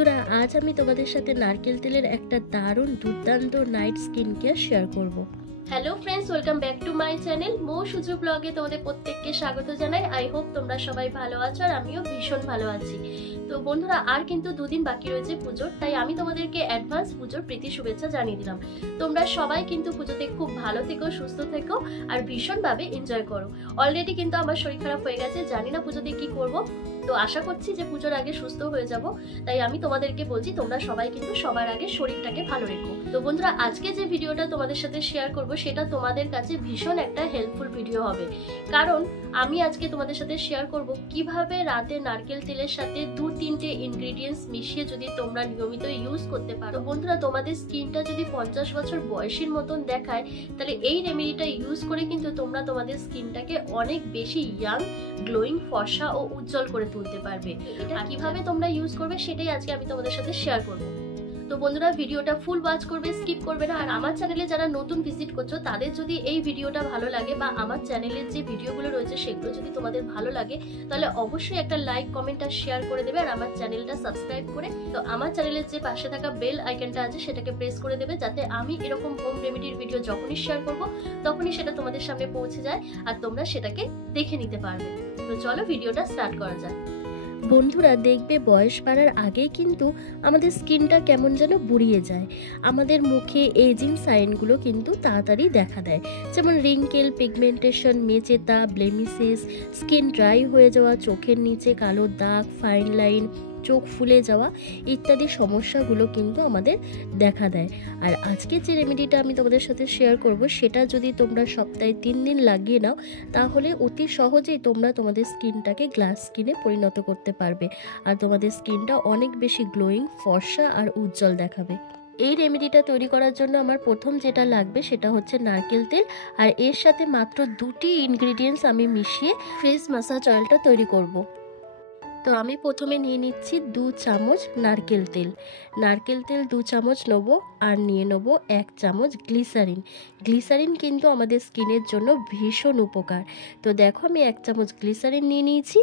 বন্ধুরা, আজ আমি তোমাদের সাথে নারকেল তেলের একটা দারুণ দুর্দান্ত নাইট স্কিন কেয়ার শেয়ার করব। Hello friends, welcome back to my channel মো সুজু ব্লগে তোমাদের প্রত্যেককে স্বাগত জানাই। আই হোপ তোমরা সবাই ভালো আছো আর আমিও ভীষণ ভালো আছি। তো বন্ধুরা, আর কিন্তু দুদিন বাকি রয়েছে পুজোর, তাই আমি তোমাদেরকে অ্যাডভান্স পুজোর প্রীতি শুভেচ্ছা জানিয়ে দিলাম। তোমরা সবাই কিন্তু পুজোতে খুব ভালো থেকো, সুস্থ থেকো আর ভীষণভাবে এনজয় করো। অলরেডি কিন্তু আমার শরীর খারাপ হয়ে গেছে, জানি না পুজোতে কি করব, তো আশা করছি যে পুজোর আগে সুস্থ হয়ে যাব। তাই আমি তোমাদেরকে বলছি তোমরা সবাই কিন্তু সবার আগে শরীরটাকে ভালো রেখো। তো বন্ধুরা, আজকে যে ভিডিওটা তোমাদের সাথে শেয়ার করব সেটা তোমাদের কাছে ভীষণ একটা হেল্পফুল ভিডিও হবে, কারণ আমি আজকে তোমাদের সাথে শেয়ার করব কিভাবে রাতে নারকেল তেলের সাথে 2-3টে ইনগ্রেডিয়েন্টস মিশিয়ে যদি তোমরা নিয়মিত ইউজ করতে পারো। বন্ধুরা, তোমাদের স্কিনটা যদি 50 বছর বয়সের মতন দেখায়, তাহলে এই রেমেডিটা ইউজ করে কিন্তু তোমরা তোমাদের স্কিনটাকে অনেক বেশি ইয়াং, গ্লোয়িং, ফর্সা ও উজ্জ্বল করে তুলতে পারবে। এটা কিভাবে তোমরা ইউজ করবে সেটাই আজকে আমি তোমাদের সাথে শেয়ার করব। তো বন্ধুরা, ভিডিওটা ফুল ওয়াচ করবে, স্কিপ করবে না। আর আমার চ্যানেলে যারা নতুন ভিজিট করছো তাদের যদি এই ভিডিওটা ভালো লাগে বা আমার চ্যানেলের যে ভিডিওগুলো রয়েছে সেগুলো যদি তোমাদের ভালো লাগে, তাহলে অবশ্যই একটা লাইক, কমেন্ট আর শেয়ার করে দেবে। আর আমার চ্যানেলটা সাবস্ক্রাইব করে তো আমার চ্যানেলের যে পাশে থাকা বেল আইকনটা আছে সেটাকে প্রেস করে দেবে, যাতে আমি এরকম হোম রেমেডির ভিডিও যখনই শেয়ার করব তখনই সেটা তোমাদের সামনে পৌঁছে যায় আর তোমরা সেটাকে দেখে নিতে পারবে। তো চলো ভিডিওটা স্টার্ট করা যাক। বন্ধুরা, দেখবে বয়স বাড়ার আগে কিন্তু আমাদের স্কিনটা কেমন যেন বুড়িয়ে যায়। আমাদের মুখে এজিং সাইনগুলো কিন্তু তাড়াতাড়ি দেখা দেয়, যেমন রিঙ্কেল, পিগমেন্টেশন, মেচেতা, ব্লেমিসেস, স্কিন ড্রাই হয়ে যাওয়া, চোখের নিচে কালো দাগ, ফাইন লাইন, চোখ ফুলে যাওয়া ইত্যাদি সমস্যাগুলো কিন্তু আমাদের দেখা দেয়। আর আজকে যে রেমেডিটা আমি তোমাদের সাথে শেয়ার করব সেটা যদি তোমরা সপ্তাহে 3 দিন লাগিয়ে নাও, তাহলে অতি সহজেই তোমরা তোমাদের স্কিনটাকে গ্লাস স্কিনে পরিণত করতে পারবে আর তোমাদের স্কিনটা অনেক বেশি গ্লোয়িং, ফর্সা আর উজ্জ্বল দেখাবে। এই রেমেডিটা তৈরি করার জন্য আমার প্রথম যেটা লাগবে সেটা হচ্ছে নারকেল তেল, আর এর সাথে মাত্র 2টি ইনগ্রিডিয়েন্টস আমি মিশিয়ে ফেস ম্যাসাজ অয়েলটা তৈরি করব। তো আমি প্রথমে নিয়ে নিচ্ছি 2 চামচ নারকেল তেল। নারকেল তেল 2 চামচ নেব আর নিয়ে নেব 1 চামচ গ্লিসারিন। গ্লিসারিন কিন্তু আমাদের স্কিনের জন্য ভীষণ উপকার। তো দেখো, আমি 1 চামচ গ্লিসারিন নিয়ে নিয়েছি।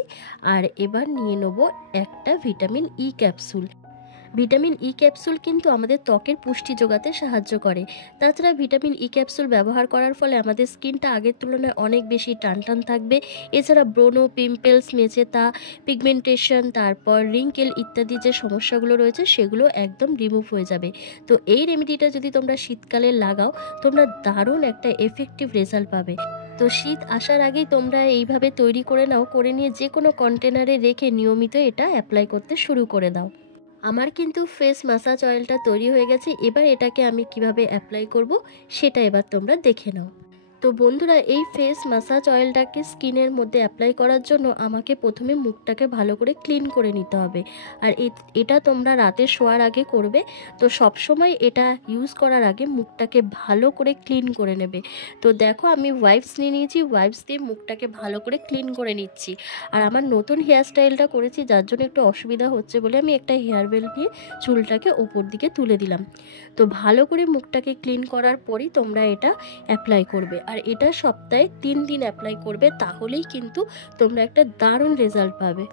আর এবার নিয়ে নেব একটা vitamin E capsule. Vitamin E capsule কিন্তু আমাদের ত্বকের পুষ্টি যোগাতে সাহায্য করে। তাছাড়া ভিটামিন ই ক্যাপসুল ব্যবহার করার ফলে আমাদের স্কিনটা আগের তুলনায় অনেক বেশি টানটান থাকবে। এছাড়া ব্রণ, পিম্পলস, মেচেতা, পিগমেন্টেশন, তারপর রিঙ্কেল ইত্যাদি যে সমস্যাগুলো রয়েছে সেগুলো একদম রিমুভ হয়ে যাবে। তো এই রেমেডিটা যদি তোমরা শীতকালে লাগাও, তোমরা দারুণ একটা এফেক্টিভ রেজাল্ট পাবে। তো শীত আসার আগেই তোমরা এইভাবে তৈরি করে নাও, করে নিয়ে যে কোনো কন্টেনারে রেখে নিয়মিত এটা অ্যাপ্লাই করতে শুরু করে দাও। আমার কিন্তু ফেস ম্যাসাজ অয়েলটা তৈরি হয়ে গেছে। এবার এটাকে আমি কিভাবে অ্যাপ্লাই করব সেটা এবার তোমরা দেখে নাও। তো বন্ধুরা, এই ফেস ম্যাসাজ অয়েলটাকে স্কিনের মধ্যে অ্যাপ্লাই করার জন্য আমাকে প্রথমে মুখটাকে ভালো করে ক্লিন করে নিতে হবে। আর এটা তোমরা রাতে শোয়ার আগে করবে। তো সব সময় এটা ইউজ করার আগে মুখটাকে ভালো করে ক্লিন করে নেবে। তো দেখো, আমি ওয়াইপস নিয়ে নিয়েছি, ওয়াইপস দিয়ে মুখটাকে ভালো করে ক্লিন করে নিচ্ছি। আর আমার নতুন হেয়ার স্টাইলটা করেছি, যার জন্য একটু অসুবিধা হচ্ছে বলে আমি একটা হেয়ার বেল দিয়ে চুলটাকে ওপর দিকে তুলে দিলাম। তো ভালো করে মুখটাকে ক্লিন করার পরই তোমরা এটা অ্যাপ্লাই করবে। আর এটা সপ্তাহে 3 দিন অ্যাপ্লাই করবে, তাহলেই কিন্তু তোমরা একটা দারুণ রেজাল্ট পাবে।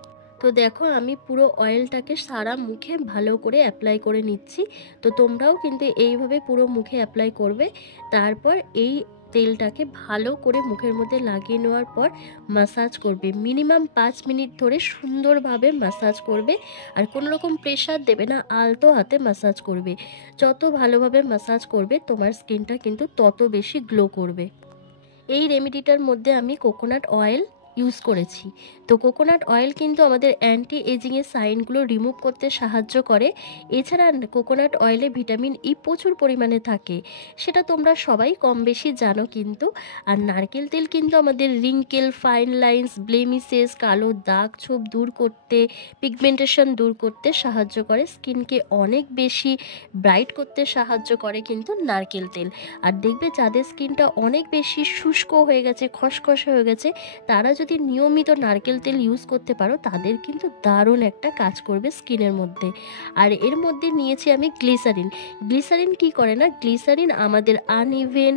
তো দেখো, আমি পুরো অয়েলটাকে সারা মুখে ভালো করে অ্যাপ্লাই করে নিচ্ছি। তো তোমরাও কিন্তু এইভাবে পুরো মুখে অ্যাপ্লাই করবে। তারপর এই তেলটাকে ভালো করে মুখের মধ্যে লাগিয়ে নেওয়ার পর ম্যাসাজ করবে। মিনিমাম 5 মিনিট ধরে সুন্দরভাবে ম্যাসাজ করবে। আর কোনো রকম প্রেশার দেবে না, আলতো হাতে ম্যাসাজ করবে। যত ভালোভাবে ম্যাসাজ করবে তোমার স্কিনটা কিন্তু তত বেশি গ্লো করবে। এই রেমেডিটার মধ্যে আমি কোকোনাট অয়েল ইউজ করেছি। তো কোকোনাট অয়েল কিন্তু আমাদের অ্যান্টি এজিংয়ের সাইনগুলো রিমুভ করতে সাহায্য করে। এছাড়া কোকোনাট অয়েলে ভিটামিন ই প্রচুর পরিমাণে থাকে, সেটা তোমরা সবাই কম বেশি জানো কিন্তু। আর নারকেল তেল কিন্তু আমাদের রিঙ্কেল, ফাইন লাইন্স, ব্লেমিসেস, কালো দাগ ছোপ দূর করতে, পিগমেন্টেশন দূর করতে সাহায্য করে। স্কিনকে অনেক বেশি ব্রাইট করতে সাহায্য করে কিন্তু নারকেল তেল। আর দেখবে যাদের স্কিনটা অনেক বেশি শুষ্ক হয়ে গেছে, খসখসে হয়ে গেছে, তারা যদি নিয়মিত নারকেল তেল ইউজ করতে পারো তাদের কিন্তু দারুণ একটা কাজ করবে স্কিনের মধ্যে। আর এর মধ্যে নিয়েছি আমি গ্লিসারিন। গ্লিসারিন কি করে না, গ্লিসারিন আমাদের আনইভেন,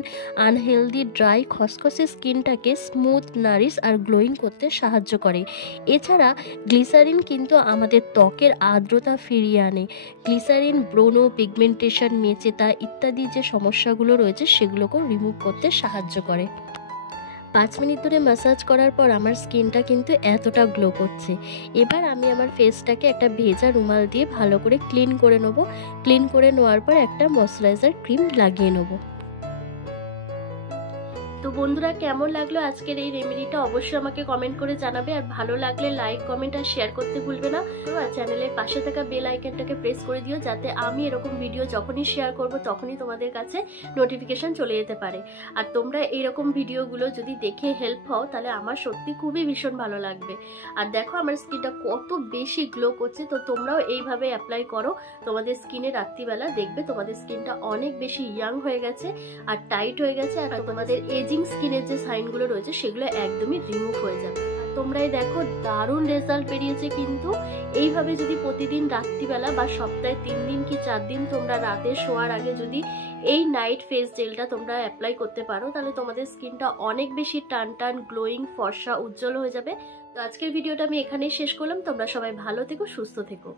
আনহেলদি, ড্রাই, খসখসে স্কিনটাকে স্মুথ, নারিশ আর গ্লোয়িং করতে সাহায্য করে। এছাড়া গ্লিসারিন কিন্তু আমাদের ত্বকের আর্দ্রতা ফিরিয়ে আনে। গ্লিসারিন ব্রণ, পিগমেন্টেশন, মেচেতা ইত্যাদি যে সমস্যাগুলো রয়েছে সেগুলোকেও রিমুভ করতে সাহায্য করে। 5 মিনিট ধরে ম্যাসাজ করার পর আমার স্কিনটা কিন্তু এতটা গ্লো করছে। এবার আমি আমার ফেসটাকে একটা ভেজা রুমাল দিয়ে ভালো করে ক্লিন করে নেবো। ক্লিন করে নেওয়ার পর একটা ময়শ্চারাইজার ক্রিম লাগিয়ে নেবো। তো বন্ধুরা, কেমন লাগলো আজকের এই রেমেডিটা অবশ্যই আমাকে কমেন্ট করে জানাবে। আর ভালো লাগলে লাইক, কমেন্ট আর শেয়ার করতে ভুলবে না। আর চ্যানেলের পাশে থাকা বেল আইকনটাকে প্রেস করে দিও, যাতে আমি এরকম ভিডিও যখনই শেয়ার করব তখনই তোমাদের কাছে নোটিফিকেশন চলে যেতে পারে। আর তোমরা এইরকম ভিডিওগুলো যদি দেখে হেল্প হও তাহলে আমার সত্যি খুবই ভীষণ ভালো লাগবে। আর দেখো আমার স্কিনটা কত বেশি গ্লো করছে। তো তোমরাও এইভাবে অ্যাপ্লাই করো তোমাদের স্কিনে রাত্রিবেলা, দেখবে তোমাদের স্কিনটা অনেক বেশি ইয়াং হয়ে গেছে আর টাইট হয়ে গেছে। আর তোমাদের এজিং স্কিনের যে সাইনগুলো রয়েছে সেগুলো একদমই রিমুভ হয়ে যাবে। তোমরাই দেখো দারুণ রেজাল্ট বেরিয়েছে কিন্তু। এইভাবে যদি প্রতিদিন রাত্রিবেলা বা সপ্তাহে 3 দিন কি 4 দিন তোমরা রাতে শোয়ার আগে যদি এই নাইট ফেস জেলটা তোমরা অ্যাপ্লাই করতে পারো তাহলে তোমাদের স্কিনটা অনেক বেশি টান টান, গ্লোয়িং, ফর্সা, উজ্জ্বল হয়ে যাবে। তো আজকের ভিডিওটা আমি এখানেই শেষ করলাম। তোমরা সবাই ভালো থেকো, সুস্থ থেকো।